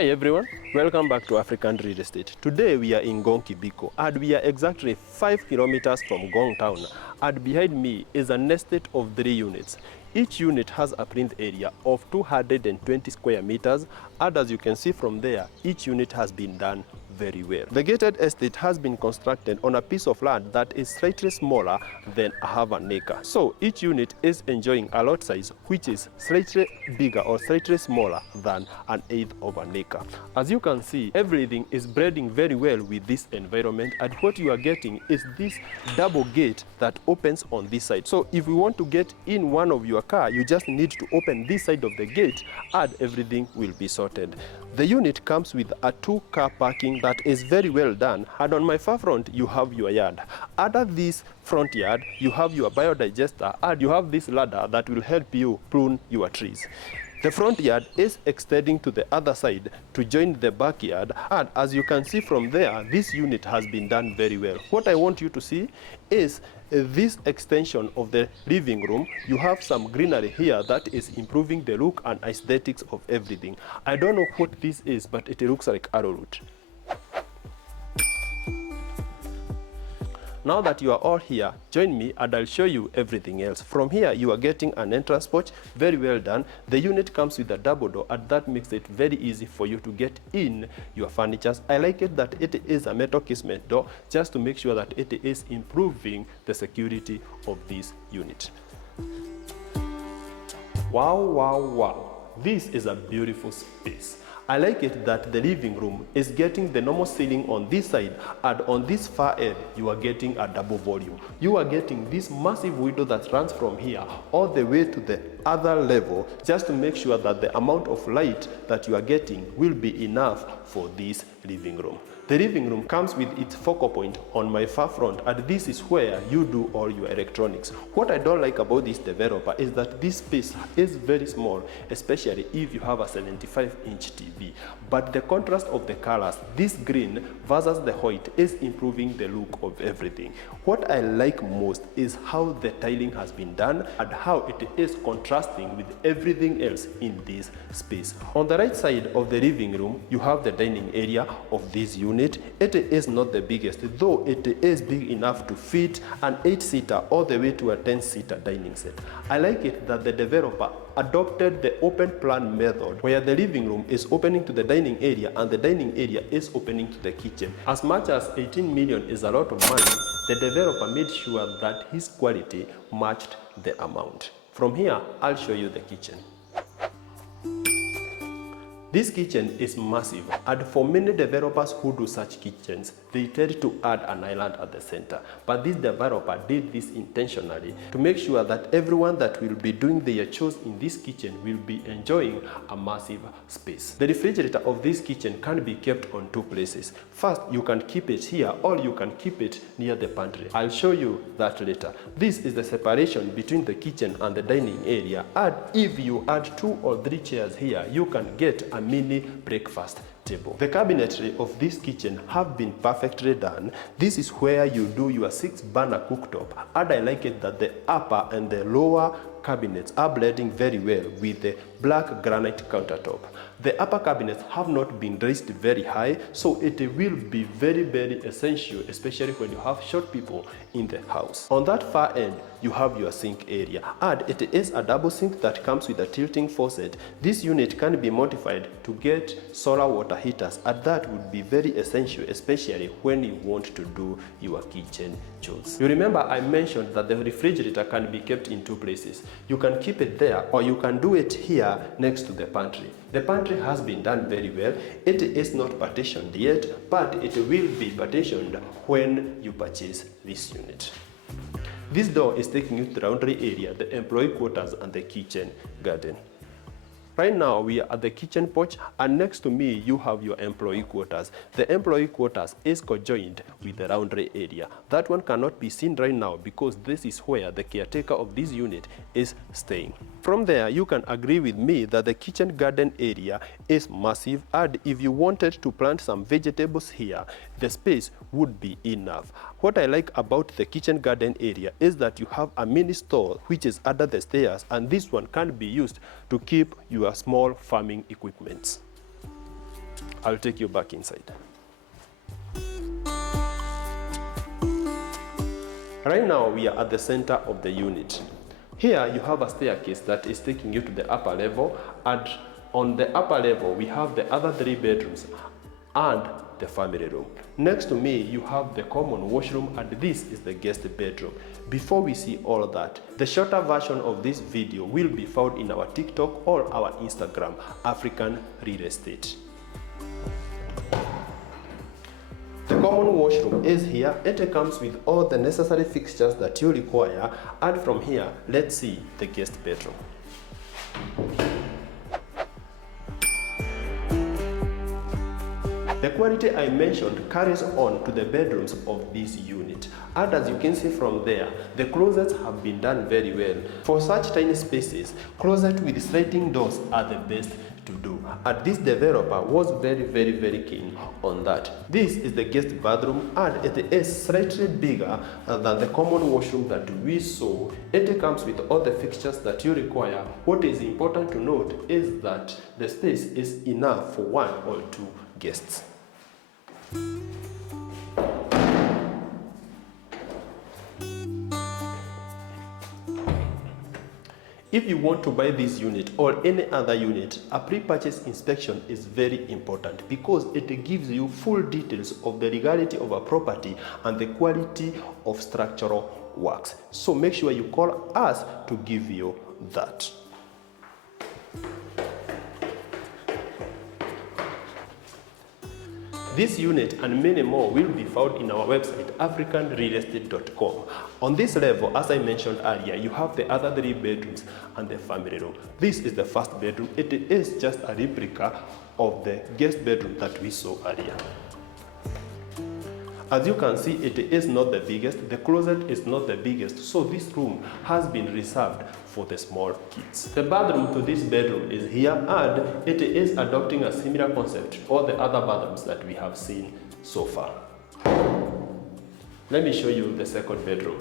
Hi everyone, welcome back to African Real Estate. Today we are in Ngong Kibiko and we are exactly 5 kilometers from Ngong town. And behind me is an estate of 3 units. Each unit has a plinth area of 220 square meters, and as you can see from there, each unit has been done very well. The gated estate has been constructed on a piece of land that is slightly smaller than half an acre. So each unit is enjoying a lot size which is slightly bigger or slightly smaller than an eighth of an acre. As you can see, everything is blending very well with this environment, and what you are getting is this double gate that opens on this side. So if you want to get in one of your car, you just need to open this side of the gate and everything will be sorted. The unit comes with a 2-car parking that is very well done, and on my far front you have your yard. Under this front yard you have your biodigester, and you have this ladder that will help you prune your trees. The front yard is extending to the other side to join the backyard, and as you can see from there, this unit has been done very well. What I want you to see is this extension of the living room. You have some greenery here that is improving the look and aesthetics of everything. I don't know what this is, but it looks like arrowroot. Now that you are all here, join me and I'll show you everything else. From here, you are getting an entrance porch, very well done. The unit comes with a double door, and that makes it very easy for you to get in your furniture. I like it that it is a metal casement door, just to make sure that it is improving the security of this unit. Wow, wow, wow. This is a beautiful space. I like it that the living room is getting the normal ceiling on this side, and on this far end you are getting a double volume. You are getting this massive window that runs from here all the way to the other level, just to make sure that the amount of light that you are getting will be enough for this living room. The living room comes with its focal point on my far front, and this is where you do all your electronics. What I don't like about this developer is that this space is very small, especially if you have a 75-inch TV. But the contrast of the colors, this green versus the white, is improving the look of everything. What I like most is how the tiling has been done and how it is contrasting with everything else in this space. On the right side of the living room, you have the dining area of this unit. It is not the biggest, though it is big enough to fit an 8-seater all the way to a 10-seater dining set. I like it that the developer adopted the open plan method, where the living room is opening to the dining area and the dining area is opening to the kitchen. As much as 18 million is a lot of money, the developer made sure that his quality matched the amount. From here, I'll show you the kitchen. This kitchen is massive, and for many developers who do such kitchens, they tend to add an island at the center. But this developer did this intentionally to make sure that everyone that will be doing their chores in this kitchen will be enjoying a massive space. The refrigerator of this kitchen can be kept on 2 places. First, you can keep it here, or you can keep it near the pantry. I'll show you that later. This is the separation between the kitchen and the dining area, and if you add 2 or 3 chairs here, you can get a mini breakfast table. The cabinetry of this kitchen have been perfectly done. This is where you do your 6-burner cooktop, and I like it that the upper and the lower cabinets are blending very well with the black granite countertop. The upper cabinets have not been raised very high, so it will be very, very essential, especially when you have short people in the house. On that far end, you have your sink area, and it is a double sink that comes with a tilting faucet. This unit can be modified to get solar water heaters, and that would be very essential, especially when you want to do your kitchen chores. You remember I mentioned that the refrigerator can be kept in 2 places. You can keep it there, or you can do it here next to the pantry. The pantry has been done very well. It is not partitioned yet, but it will be partitioned when you purchase this unit. This door is taking you to the laundry area, the employee quarters, and the kitchen garden. Right now, we are at the kitchen porch, and next to me, you have your employee quarters. The employee quarters is conjoined with the laundry area. That one cannot be seen right now because this is where the caretaker of this unit is staying. From there, you can agree with me that the kitchen garden area is massive, and if you wanted to plant some vegetables here, the space would be enough. What I like about the kitchen garden area is that you have a mini store which is under the stairs, and this one can be used to keep your small farming equipment. I'll take you back inside. Right now, we are at the center of the unit. Here, you have a staircase that is taking you to the upper level, and on the upper level, we have the other 3 bedrooms and the family room. Next to me, you have the common washroom, and this is the guest bedroom. Before we see all that, the shorter version of this video will be found in our TikTok or our Instagram, African Real Estate. The common washroom is here. It comes with all the necessary fixtures that you require, and from here, let's see the guest bedroom. The quality I mentioned carries on to the bedrooms of this unit, and as you can see from there, the closets have been done very well. For such tiny spaces, closets with sliding doors are the best to do, and this developer was very keen on that. This is the guest bathroom, and it is slightly bigger than the common washroom that we saw. It comes with all the fixtures that you require. What is important to note is that the space is enough for 1 or 2 guests. If you want to buy this unit or any other unit, a pre-purchase inspection is very important because it gives you full details of the legality of a property and the quality of structural works. So make sure you call us to give you that. This unit and many more will be found in our website, africanrealestate.com. On this level, as I mentioned earlier, you have the other 3 bedrooms and the family room. This is the first bedroom. It is just a replica of the guest bedroom that we saw earlier. As you can see, it is not the biggest, the closet is not the biggest, so this room has been reserved for the small kids. The bathroom to this bedroom is here, and it is adopting a similar concept to all the other bathrooms that we have seen so far. Let me show you the second bedroom.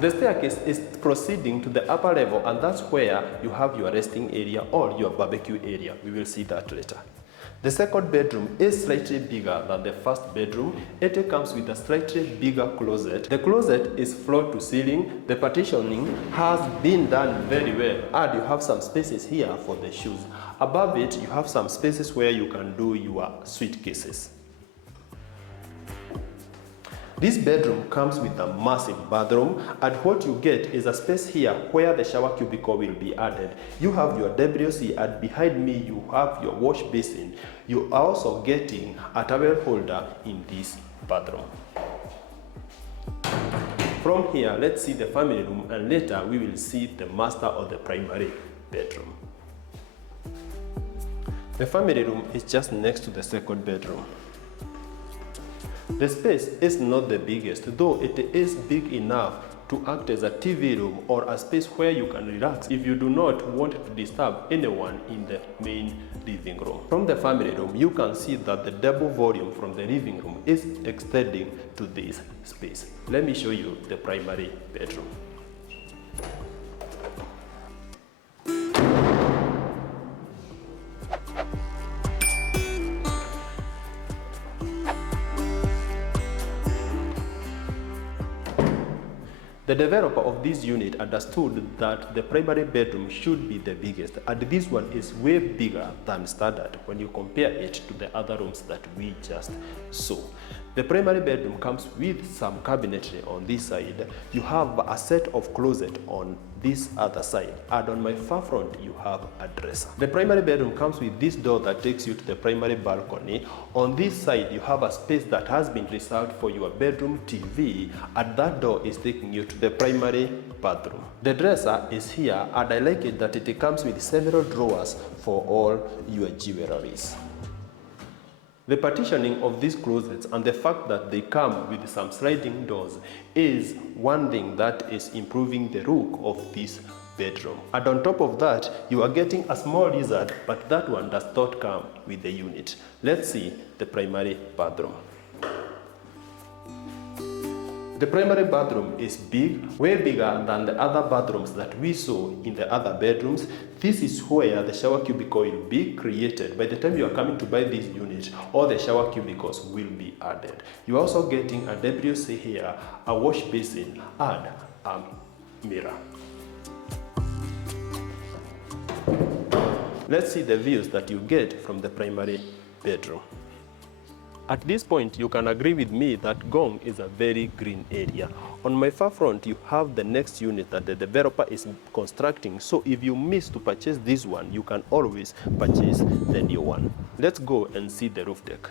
The staircase is proceeding to the upper level, and that's where you have your resting area or your barbecue area. We will see that later. The second bedroom is slightly bigger than the first bedroom. It comes with a slightly bigger closet. The closet is floor to ceiling. The partitioning has been done very well, and you have some spaces here for the shoes. Above it, you have some spaces where you can do your suitcases. This bedroom comes with a massive bathroom, and what you get is a space here where the shower cubicle will be added. You have your WC, and behind me you have your wash basin. You are also getting a towel holder in this bathroom. From here, let's see the family room, and later we will see the master or the primary bedroom. The family room is just next to the second bedroom. The space is not the biggest, though it is big enough to act as a TV room or a space where you can relax if you do not want to disturb anyone in the main living room. From the family room, you can see that the double volume from the living room is extending to this space. Let me show you the primary bedroom. The developer of this unit understood that the primary bedroom should be the biggest, and this one is way bigger than standard when you compare it to the other rooms that we just saw. The primary bedroom comes with some cabinetry on this side. You have a set of closet on this other side, and on my far front you have a dresser. The primary bedroom comes with this door that takes you to the primary balcony. On this side you have a space that has been reserved for your bedroom TV, and that door is taking you to the primary bathroom. The dresser is here, and I like it that it comes with several drawers for all your jewelries. The partitioning of these closets and the fact that they come with some sliding doors is one thing that is improving the look of this bedroom. And on top of that, you are getting a small lizard, but that one does not come with the unit. Let's see the primary bathroom. The primary bathroom is big, way bigger than the other bathrooms that we saw in the other bedrooms. This is where the shower cubicle will be created. By the time you are coming to buy this unit, all the shower cubicles will be added. You are also getting a WC here, a wash basin, and a mirror. Let's see the views that you get from the primary bedroom. At this point, you can agree with me that Ngong is a very green area. On my far front, you have the next unit that the developer is constructing. So if you miss to purchase this one, you can always purchase the new one. Let's go and see the roof deck.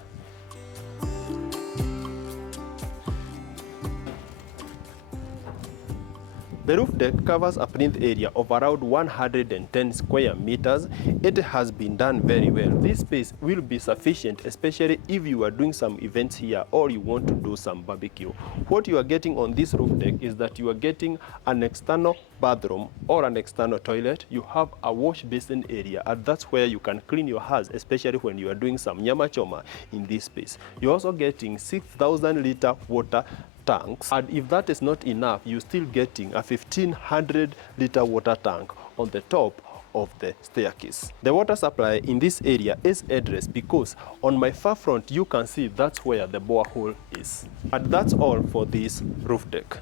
The roof deck covers a plinth area of around 110 square meters. It has been done very well. This space will be sufficient, especially if you are doing some events here or you want to do some barbecue. What you are getting on this roof deck is that you are getting an external bathroom or an external toilet. You have a wash basin area, and that's where you can clean your hands, especially when you are doing some nyama choma in this space. You're also getting 6,000 liter water tanks, and if that is not enough, you're still getting a 1,500 liter water tank on the top of the staircase. The water supply in this area is addressed because on my far front you can see that's where the borehole is. And that's all for this roof deck.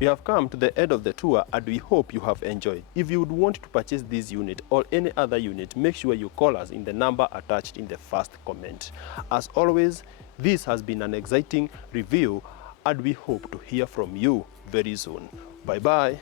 We have come to the end of the tour and we hope you have enjoyed. If you would want to purchase this unit or any other unit, make sure you call us in the number attached in the first comment. As always, this has been an exciting review and we hope to hear from you very soon. Bye bye.